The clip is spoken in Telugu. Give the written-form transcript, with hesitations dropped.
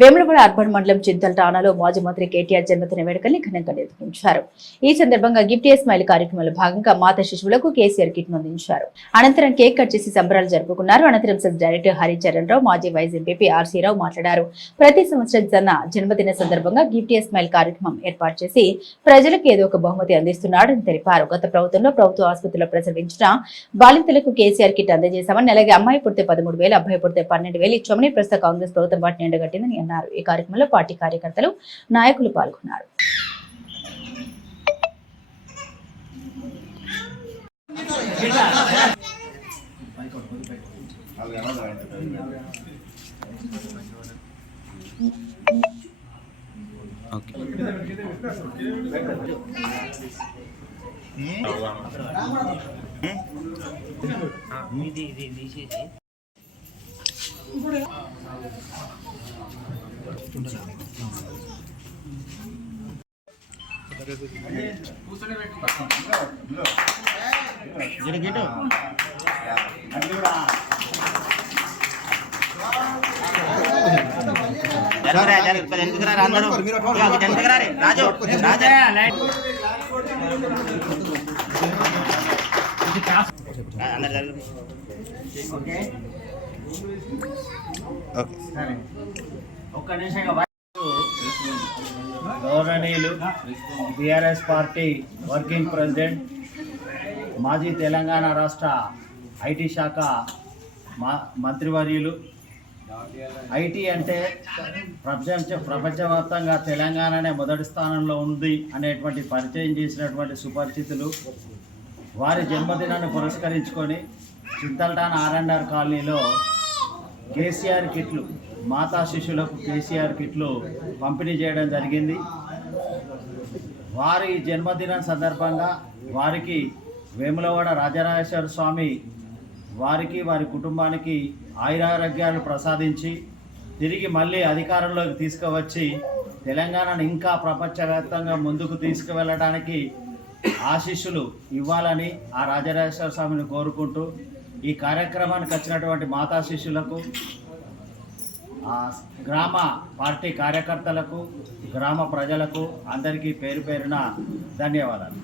వేములవాడ అర్బన్ మండలం చింతల టానాలో మాజీ మంత్రి కేటీఆర్ జన్మదిన వేడుకల్ని ఘనంగా నిర్వహించారు. ఈ సందర్భంగా గిఫ్ట్ స్మైల్ కార్యక్రమంలో భాగంగా మాతా శిశువులకు కేసీఆర్ కిట్ అందించారు. అనంతరం కేక్ కట్ చేసి సంబరాలు జరుపుకున్నారు. అనంతరం సబ్ డైరెక్టర్ హరిచరణ్ రావు, మాజీ వైస్ ఎంపీ ఆర్సీ రావు మాట్లాడారు. ప్రతి సంవత్సరం తన జన్మదిన సందర్భంగా గిఫ్ట్ స్మైల్ కార్యక్రమం ఏర్పాటు చేసి ప్రజలకు ఏదో ఒక బహుమతి అందిస్తున్నాడని తెలిపారు. గత ప్రభుత్వంలో ప్రభుత్వ ఆసుపత్రిలో ప్రసవించిన బాలింతలకు కేసీఆర్ కిట్ అందజేశామని, అలాగే అమ్మాయి పుడితే 13,000, అబ్బాయి పుడితే 12,000 ఇచ్చామని ప్రస్తుత కాంగ్రెస్ ప్రభుత్వం వాటిని ఎండగట్టిందని అన్నారు. ఈ కార్యక్రమంలో పార్టీ కార్యకర్తలు, నాయకులు పాల్గొన్నారు. గౌరవనీయులు టిఆర్ఎస్ పార్టీ వర్కింగ్ ప్రెసిడెంట్, మాజీ తెలంగాణ రాష్ట్ర ఐటీ శాఖ మంత్రివర్యులు, ఐటీ అంటే ప్రపంచవ్యాప్తంగా తెలంగాణనే మొదటి స్థానంలో ఉంది అనేటువంటి పరిచయం చేసినటువంటి సుపరిచితులు, వారి జన్మదినాన్ని పురస్కరించుకొని చింతలటాన R&R కాలనీలో కేసీఆర్ కిట్లు, మాతా శిశువులకు కేసీఆర్ కిట్లు పంపిణీ చేయడం జరిగింది. వారి జన్మదినం సందర్భంగా వారికి వేములవాడ రాజరాజేశ్వర స్వామి వారికి వారి కుటుంబానికి ఆయురారోగ్యాలు ప్రసాదించి తిరిగి మళ్ళీ అధికారంలోకి తీసుకువచ్చి తెలంగాణను ఇంకా ప్రపంచవ్యాప్తంగా ముందుకు తీసుకువెళ్ళడానికి ఆశీస్సులు ఇవ్వాలని ఆ రాజరాజేశ్వర స్వామిని కోరుకుంటూ ఈ కార్యక్రమానికి వచ్చినటువంటి మాతా శిశువులకు, గ్రామ పార్టీ కార్యకర్తలకు, గ్రామ ప్రజలకు అందరికీ పేరు పేరున ధన్యవాదాలు.